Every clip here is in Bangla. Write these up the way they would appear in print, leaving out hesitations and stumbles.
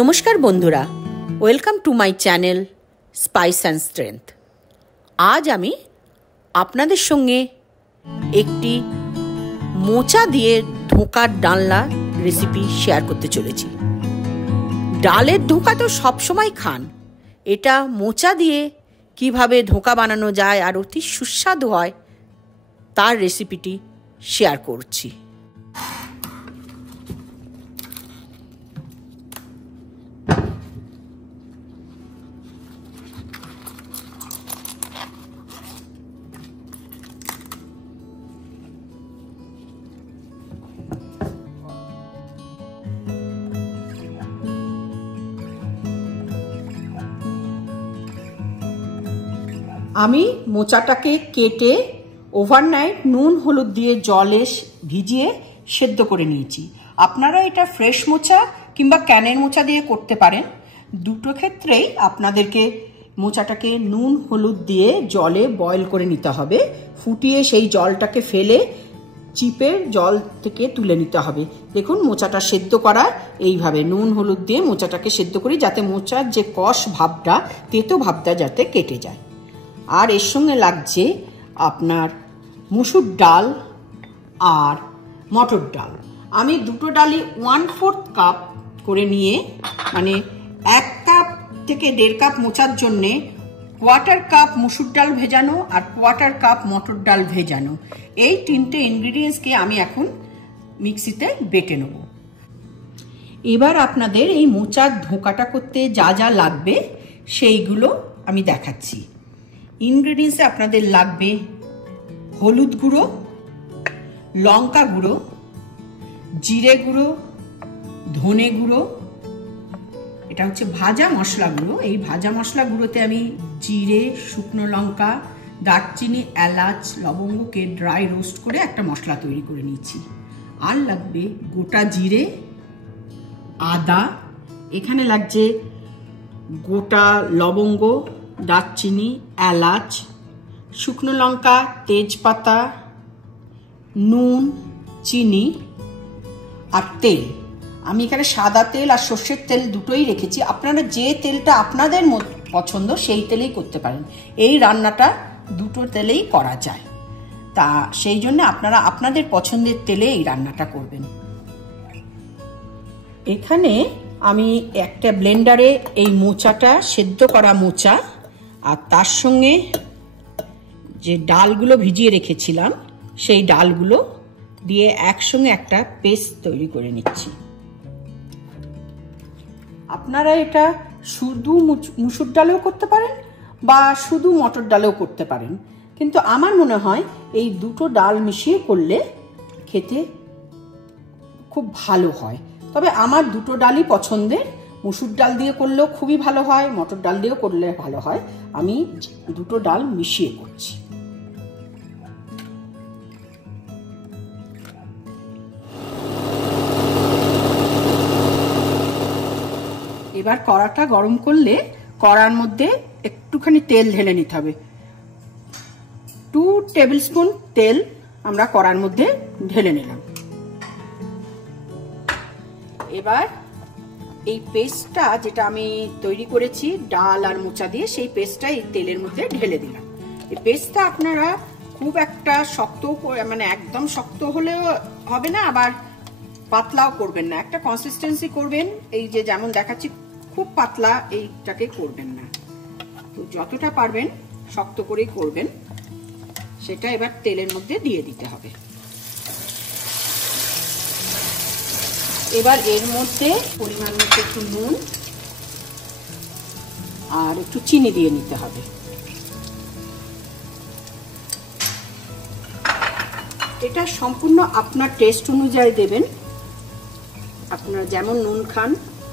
নমস্কার বন্ধুরা, welcome to my channel spice and strength. আজ আমি আপনাদের সঙ্গে একটি মোচা দিয়ে ধোঁকার ডালনা রেসিপি শেয়ার করতে চলেছি। ডালের ধোঁকা তো সবসময় খান, এটা মোচা দিয়ে কিভাবে ধোঁকা বানানো যায় আর অতি সুস্বাদু হয় তার রেসিপিটি শেয়ার করছি। আমি মোচাটাকে কেটে ওভারনাইট নুন হলুদ দিয়ে জলে ভিজিয়ে সেদ্ধ করে নিয়েছি। আপনারা এটা ফ্রেশ মোচা কিংবা ক্যানের মোচা দিয়ে করতে পারেন। দুটো ক্ষেত্রেই আপনাদেরকে মোচাটাকে নুন হলুদ দিয়ে জলে বয়েল করে নিতে হবে। ফুটিয়ে সেই জলটাকে ফেলে চিপের জল থেকে তুলে নিতে হবে। দেখুন মোচাটা সেদ্ধ করা এইভাবে নুন হলুদ দিয়ে মোচাটাকে সেদ্ধ করি, যাতে মোচার যে কষ ভাবটা, তেতো ভাবটা যাতে কেটে যায়। আর এর সঙ্গে লাগছে আপনার মুসুর ডাল আর মটর ডাল। আমি দুটো ডালই 1/4 কাপ করে নিয়ে, মানে 1 কাপ থেকে 1.5 কাপ মোচার জন্যে 1/4 কাপ মুসুর ডাল ভেজানো আর 1/4 কাপ মটর ডাল ভেজানো, এই তিনটে ইনগ্রিডিয়েন্টসকে আমি এখন মিক্সিতে বেটে নেব। এবার আপনাদের এই মোচার ধোঁকাটা করতে যা যা লাগবে সেইগুলো আমি দেখাচ্ছি। ইনগ্রিডিয়েন্টসে আপনাদের লাগবে হলুদ গুঁড়ো, লঙ্কা গুঁড়ো, জিরে গুঁড়ো, ধনে গুঁড়ো, এটা হচ্ছে ভাজা মশলা গুঁড়ো। এই ভাজা মশলা গুঁড়োতে আমি জিরে, শুকনো লঙ্কা, দারচিনি, এলাচ, লবঙ্গকে ড্রাই রোস্ট করে একটা মশলা তৈরি করে নিয়েছি। আর লাগবে গোটা জিরে, আদা, এখানে লাগছে গোটা লবঙ্গ, দারচিনি, এলাচ, শুকনো লঙ্কা, তেজপাতা, নুন, চিনি আর তেল। আমি এখানে সাদা তেল আর সর্ষের তেল দুটোই রেখেছি। আপনারা যে তেলটা আপনাদের পছন্দ সেই তেলেই করতে পারেন। এই রান্নাটা দুটো তেলেই করা যায়, তা সেই জন্য আপনারা আপনাদের পছন্দের তেলে এই রান্নাটা করবেন। এখানে আমি একটা ব্লেন্ডারে এই মোচাটা, সেদ্ধ করা মোচা আর তার সঙ্গে যে ডালগুলো ভিজিয়ে রেখেছিলাম সেই ডালগুলো দিয়ে একসঙ্গে একটা পেস্ট তৈরি করে নিচ্ছি। আপনারা এটা শুধু মুসুর ডালেও করতে পারেন বা শুধু মটর ডালেও করতে পারেন, কিন্তু আমার মনে হয় এই দুটো ডাল মিশিয়ে করলে খেতে খুব ভালো হয়। তবে আমার দুটো ডালই পছন্দের, মুসুর ডাল দিয়ে করলেও খুবই ভালো হয়, মটর ডাল দিয়েও করলে ভালো হয়। আমি দুটো ডাল মিশিয়ে করছি। এবার কড়াটা গরম করলে কড়ার মধ্যে একটুখানি তেল ঢেলে নিতে হবে। 2 টেবিল স্পুন তেল আমরা কড়ার মধ্যে ঢেলে নিলাম। এবার এই পেস্টটা যেটা আমি তৈরি করেছি ডাল আর মোচা দিয়ে, সেই পেস্টটা এই তেলের মধ্যে ঢেলে দিলাম। এই পেস্টটা আপনারা খুব একটা শক্ত, মানে একদম শক্ত হলেও হবে না, আবার পাতলাও করবেন না, একটা কনসিস্টেন্সি করবেন। এই যে যেমন দেখাচ্ছি খুব পাতলা এইটাকে করবেন না, তো যতটা পারবেন শক্ত করেই করবেন। সেটা এবার তেলের মধ্যে দিয়ে দিতে হবে। এবার এর মধ্যে পরিমাণ মতো একটু নুন আর একটু চিনি দিয়ে নিতে হবে। এটা সম্পূর্ণ আপনার টেস্ট অনুযায়ী দেবেন, আপনারা যেমন নুন খান।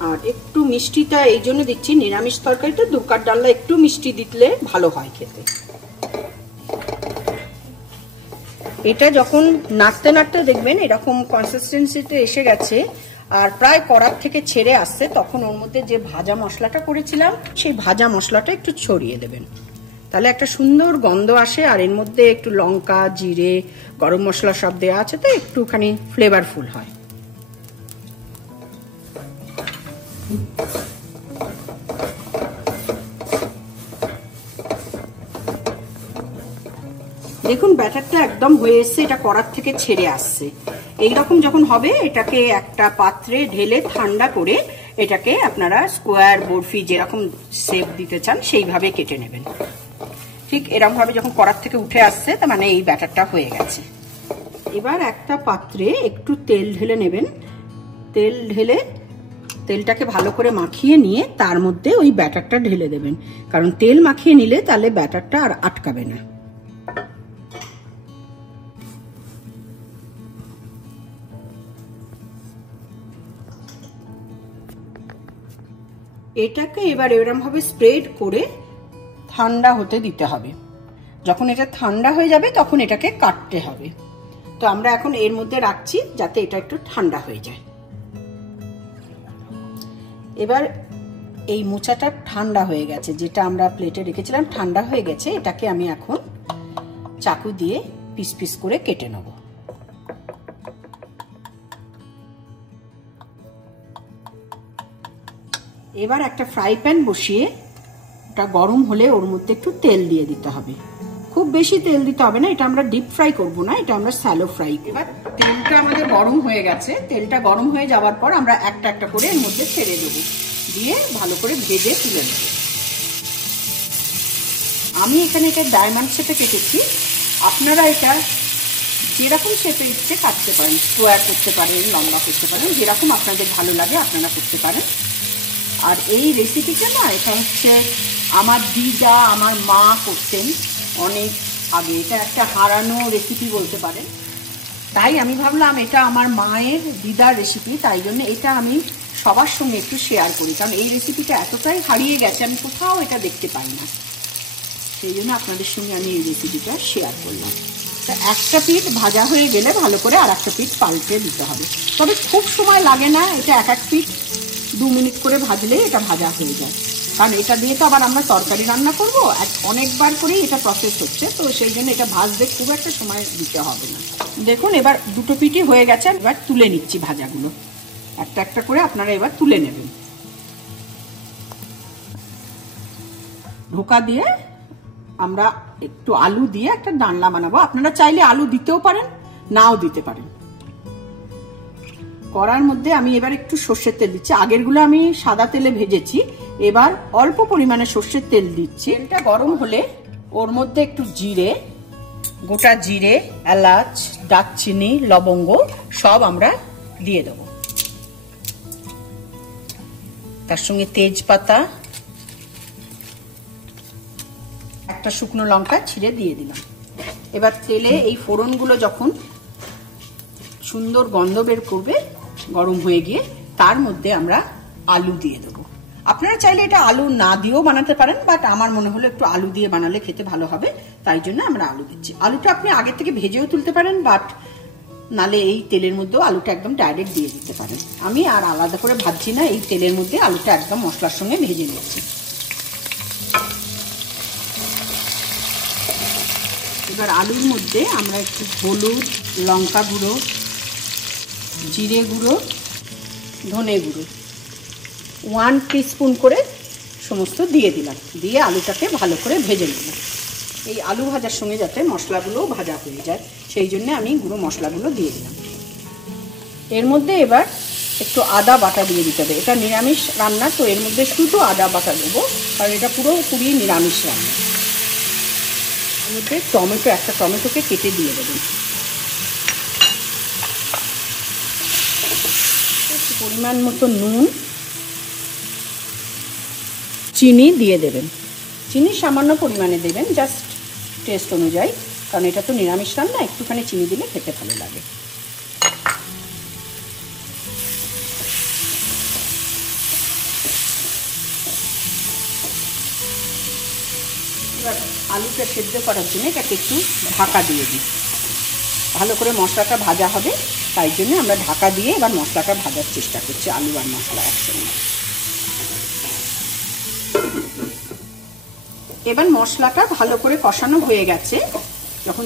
আর একটু মিষ্টিটা এই জন্য দিচ্ছি, নিরামিষ তরকারিতে ধোঁকার ডালনা একটু মিষ্টি দিলে ভালো হয় খেতে। এটা যখন নাড়তে নাড়তে দেখবেন এরকম কনসিস্টেন্সিতে এসে গেছে আর প্রায় কড়ার থেকে ছেড়ে আসছে, তখন ওর মধ্যে যে ভাজা মশলাটা করেছিলাম সেই ভাজা মশলাটা একটু ছড়িয়ে দেবেন, তাহলে একটা সুন্দর গন্ধ আসে। আর এর মধ্যে একটু লঙ্কা, জিরে, গরম মশলা সব দেওয়া আছে, তো একটুখানি ফ্লেভারফুল হয়। দেখুন ব্যাটারটা একদম হয়ে এসছে, এটা কড়ার থেকে ছেড়ে আসছে। এইরকম যখন হবে এটাকে একটা পাত্রে ঢেলে ঠান্ডা করে এটাকে আপনারা স্কোয়ার বরফি যেরকম শেপ দিতে চান সেইভাবে কেটে নেবেন। ঠিক এরকম ভাবে যখন কড়ার থেকে উঠে আসছে তার মানে এই ব্যাটারটা হয়ে গেছে। এবার একটা পাত্রে একটু তেল ঢেলে নেবেন। তেল ঢেলে তেলটাকে ভালো করে মাখিয়ে নিয়ে তার মধ্যে ওই ব্যাটারটা ঢেলে দেবেন, কারণ তেল মাখিয়ে নিলে তাহলে ব্যাটারটা আর আটকাবে না। এটাকে এবার এরকম ভাবে স্প্রেড করে ঠান্ডা হতে দিতে হবে। যখন এটা ঠান্ডা হয়ে যাবে তখন এটাকে কাটতে হবে। তো আমরা এখন এর মধ্যে রাখছি যাতে এটা একটু ঠান্ডা হয়ে যায়। এবার এই মোচাটা ঠান্ডা হয়ে গেছে, যেটা আমরা প্লেটে রেখেছিলাম ঠান্ডা হয়ে গেছে। এটাকে আমি এখন চাকু দিয়ে পিস পিস করে কেটে নেব। এবার একটা ফ্রাই প্যান বসিয়ে ওটা গরম হলে ওর মধ্যে একটু তেল দিয়ে দিতে হবে। খুব বেশি তেল দিতে হবে না, এটা আমরা ডিপ ফ্রাই করব না, এটা আমরা শ্যালো ফ্রাই। এবার তেলটা আমাদের গরম হয়ে গেছে। তেলটা গরম হয়ে যাওয়ার পর আমরা একটা একটা করে এর মধ্যে ছেড়ে দেবো, দিয়ে ভালো করে ভেজে তুলে নেব। আমি এখানে এটা ডায়মন্ড শেপে কেটেছি, আপনারা এটা যেরকম শেপে ইচ্ছে কাটতে পারেন, স্কোয়ার করতে পারেন, লম্বা করতে পারেন, যেরকম আপনাদের ভালো লাগে আপনারা করতে পারেন। আর এই রেসিপিটা না, এটা হচ্ছে আমার দিদা আমার মা করতেন অনেক আগে। এটা একটা হারানো রেসিপি বলতে পারেন। তাই আমি ভাবলাম এটা আমার মায়ের দিদার রেসিপি, তাই জন্য এটা আমি সবার সঙ্গে একটু শেয়ার করি, কারণ এই রেসিপিটা এতটাই হারিয়ে গেছে আমি কোথাও এটা দেখতে পাই না। সেই জন্য আপনাদের সঙ্গে আমি এই রেসিপিটা শেয়ার করলাম। তা একটা পিঠ ভাজা হয়ে গেলে ভালো করে আর একটা পিঠ পাল্টে দিতে হবে। তবে খুব সময় লাগে না, এটা এক এক পিঠ 2 মিনিট করে ভাজলে এটা ভাজা হয়ে যায়। কারণ এটা দিয়ে তো আবার আমরা তরকারি রান্না করবো, অনেকবার করেই এটা প্রসেস হচ্ছে, তো সেই জন্য এটা ভাজতে খুব একটা সময় দিতে হবে না। দেখুন এবার দুটো পিঠই হয়ে গেছে। এবার তুলে নিচ্ছি ভাজাগুলো, একটা একটা করে আপনারা এবার তুলে নেবেন। ঢোকা দিয়ে আমরা একটু আলু দিয়ে একটা ডালনা বানাবো। আপনারা চাইলে আলু দিতেও পারেন, নাও দিতে পারেন। কড়ার মধ্যে আমি এবার একটু সর্ষের তেল দিচ্ছি। আগেরগুলো আমি সাদা তেলে ভেজেছি, এবার অল্প পরিমাণে সর্ষের তেল দিচ্ছি। তেলটা গরম হলে ওর মধ্যে একটু জিরে, গোটা জিরে, এলাচ, দারচিনি, লবঙ্গ সব আমরা দিয়ে দেব। তার সঙ্গে তেজপাতা, একটা শুকনো লঙ্কা ছিঁড়ে দিয়ে দিলাম। এবার তেলে এই ফোড়নগুলো যখন সুন্দর গন্ধ বের করবে গরম হয়ে গিয়ে, তার মধ্যে আমরা আলু দিয়ে দেবো। আপনারা চাইলে এটা আলু না দিয়েও বানাতে পারেন, বাট আমার মনে হলো একটু আলু দিয়ে বানালে খেতে ভালো হবে, তাই জন্য আমরা আলু দিচ্ছি। আলুটা আপনি আগে থেকে ভেজেও তুলতে পারেন, বাট নালে এই তেলের মধ্যেও আলুটা একদম ডাইরেক্ট দিয়ে দিতে পারেন। আমি আর আলাদা করে ভাজছি না, এই তেলের মধ্যে আলুটা একদম মশলার সঙ্গে ভেজে নিচ্ছি। এবার আলুর মধ্যে আমরা একটু হলুদ, লঙ্কা গুঁড়ো, জিরে গুঁড়ো, ধনে গুঁড়ো 1 টিস্পুন করে সমস্ত দিয়ে দিলাম। দিয়ে আলুটাকে ভালো করে ভেজে নেব। এই আলু ভাজার সঙ্গে যাতে মশলাগুলো ভাজা হয়ে যায় সেই জন্য আমি গুঁড়ো মশলাগুলো দিয়ে দিলাম। এর মধ্যে এবার একটু আদা বাটা দিয়ে দিতে হবে। এটা নিরামিষ রান্না, তো এর মধ্যে শুধু আদা বাটা দেবো, কারণ এটা পুরোপুরি নিরামিষ রান্না। এর মধ্যে টমেটো, একটা টমেটোকে কেটে দিয়ে দেবেন। পরিমাণ মতো নুন, চিনি দিয়ে দেবেন। চিনি সামান্য পরিমাণে দেবেন, জাস্ট টেস্ট অনুযায়ী, কারণ এটা তো নিরামিষ রান্না, একটুখানি চিনি দিলে খেতে ভালো লাগে। এবার আলুটা সেদ্ধ করার জন্য এটাকে একটু ঢাকা দিয়ে দিই। ভালো করে মশলাটা ভাজা হবে, তাই জন্য আমরা ঢাকা দিয়ে এবার মশলাটা ভাজার চেষ্টা করছি, আলু আর মশলা একসঙ্গে। এবার মশলাটা ভালো করে কষানো হয়ে গেছে, যখন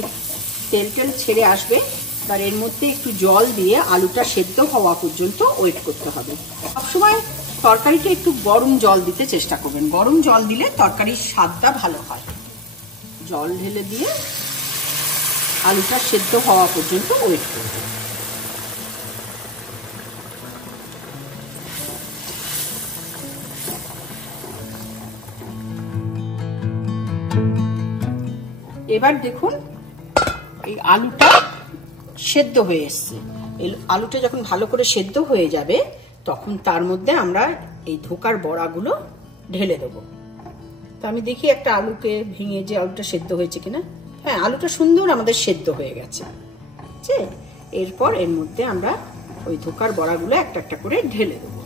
তেল ছেড়ে আসবে এবার এর মধ্যে একটু জল দিয়ে আলুটা সেদ্ধ হওয়া পর্যন্ত ওয়েট করতে হবে। সবসময় তরকারিতে একটু গরম জল দিতে চেষ্টা করবেন, গরম জল দিলে তরকারির স্বাদটা ভালো হয়। জল ঢেলে দিয়ে আলুটা সেদ্ধ হওয়া পর্যন্ত ওয়েট করবেন। এবার দেখুন এই আলুটা সেদ্ধ হয়ে এসছে। এই আলুটা যখন ভালো করে সেদ্ধ হয়ে যাবে তখন তার মধ্যে আমরা এই ধোকার বড়াগুলো ঢেলে দেবো। তো আমি দেখি একটা আলুকে ভেঙে যে আলুটা সেদ্ধ হয়েছে কিনা। হ্যাঁ, আলুটা সুন্দর আমাদের সেদ্ধ হয়ে গেছে। ঠিক আছে, এরপর এর মধ্যে আমরা ওই ধোকার বড়াগুলো একটা একটা করে ঢেলে দেবো।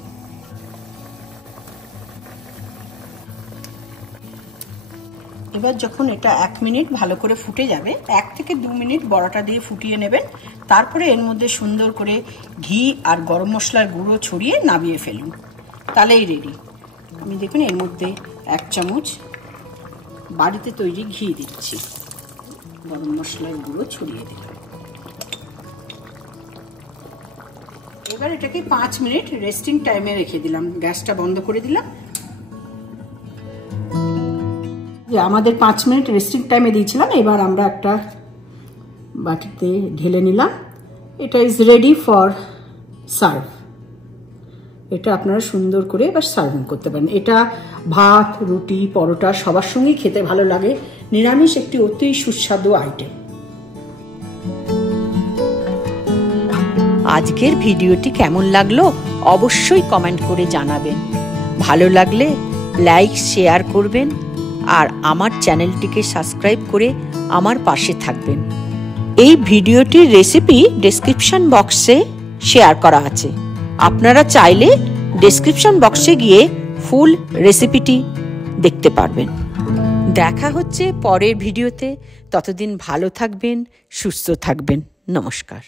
এবার যখন এটা 1 মিনিট ভালো করে ফুটে যাবে, 1 থেকে 2 মিনিট বড়াটা দিয়ে ফুটিয়ে নেবেন। তারপরে এর মধ্যে সুন্দর করে ঘি আর গরম মশলার গুঁড়ো ছড়িয়ে নামিয়ে ফেলুন, তাহলেই রেডি। আমি দেখুন এর মধ্যে 1 চামচ বাড়িতে তৈরি ঘি দিচ্ছি, গরম মশলার গুঁড়ো ছড়িয়ে দিলাম। এবার এটাকে 5 মিনিট রেস্টিং টাইমে রেখে দিলাম, গ্যাসটা বন্ধ করে দিলাম। আমাদের 5 মিনিট রেস্টিং টাইমে দিয়েছিলাম। এবার আমরা একটা বাটিতে ঢেলে নিলাম। এটা ইজ রেডি ফর সার্ভ। এটা আপনারা সুন্দর করে এবার সার্ভিং করতে পারেন। এটা ভাত, রুটি, পরোটা সবার সঙ্গেই খেতে ভালো লাগে। নিরামিষ একটি অতি সুস্বাদু আইটেম। আজকের ভিডিওটি কেমন লাগলো অবশ্যই কমেন্ট করে জানাবেন। ভালো লাগলে লাইক শেয়ার করবেন আর আমার চ্যানেলটিকে সাবস্ক্রাইব করে আমার পাশে থাকবেন। এই ভিডিওটির রেসিপি ডেসক্রিপশন বক্সে শেয়ার করা আছে, আপনারা চাইলে ডেসক্রিপশন বক্সে গিয়ে ফুল রেসিপিটি দেখতে পারবেন। দেখা হচ্ছে পরের ভিডিওতে, ততদিন ভালো থাকবেন, সুস্থ থাকবেন। নমস্কার।